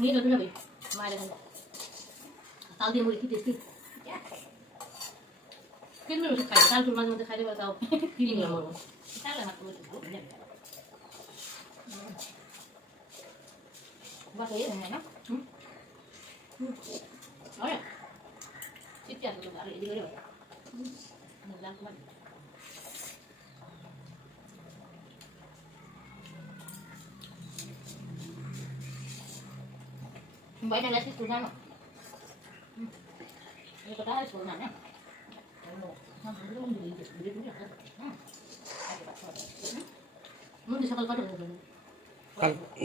নিয়ে যাবে যাবে মায়ের এখানে তাল দিয়ে মুড়ি কি টেস্টি কিনবে ওষুধ খাই তাল তোর মাঝে মধ্যে খাইলে বা তাও কিনে নিয়ে মরবো তাহলে আমার তো বাস হয়ে যায় না চিপতে আসলো আর এদিকে লাল কুমার বাইরে গেছি তো জানো এই কথা আর শোনা না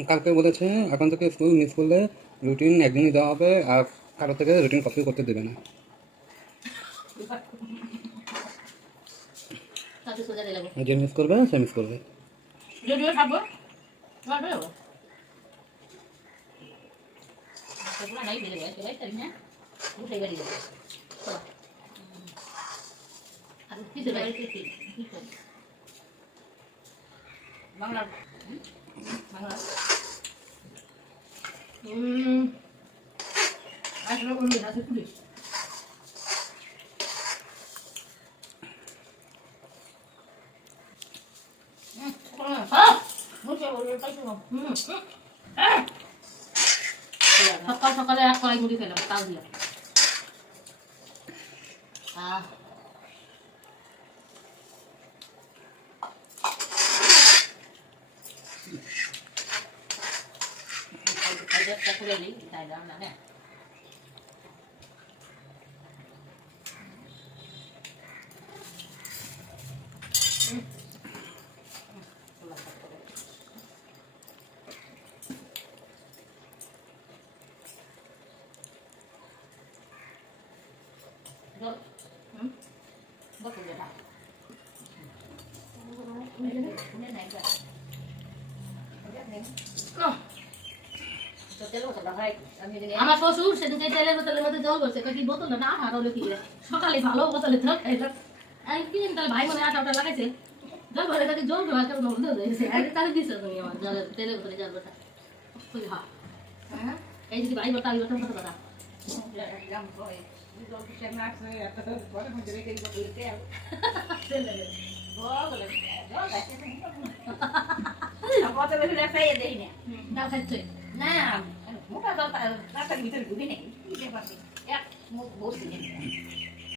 কালকে বলেছে এখন থেকে স্কুল মিস করলে রুটিন একদিনই দেওয়া হবে আর কারো থেকে রুটিন কপি করতে দেবে না। যে মিস করবে সে মিস করবে। বাংলা বাংলা আসলে কোন দিন আছে পুলিশ সকাল সকালে এক কড়াই মুড়ি খেলাম তাও দিয়ে আমার শ্বশুর সেদিকে তেলের বোতলের মধ্যে জল করছে কি বোতল না আঠা হলো কি সকালে ভালো বোতলে জল খাইলাম আমি কি তাহলে ভাই মনে আঠা লাগাইছে জল ভরে তাকে জল ভরা কেমন বন্ধ হয়েছে তাহলে দিচ্ছ তুমি আমার জলের তেলের বোতলে জল বসা হ্যাঁ এই যদি ভাই বলতে আমি বলতাম কত কথা না খাচ্ছই না মোটা জল তাড়াতাড়ি ভিতরে ঢুকে নেই এক মুখ বসে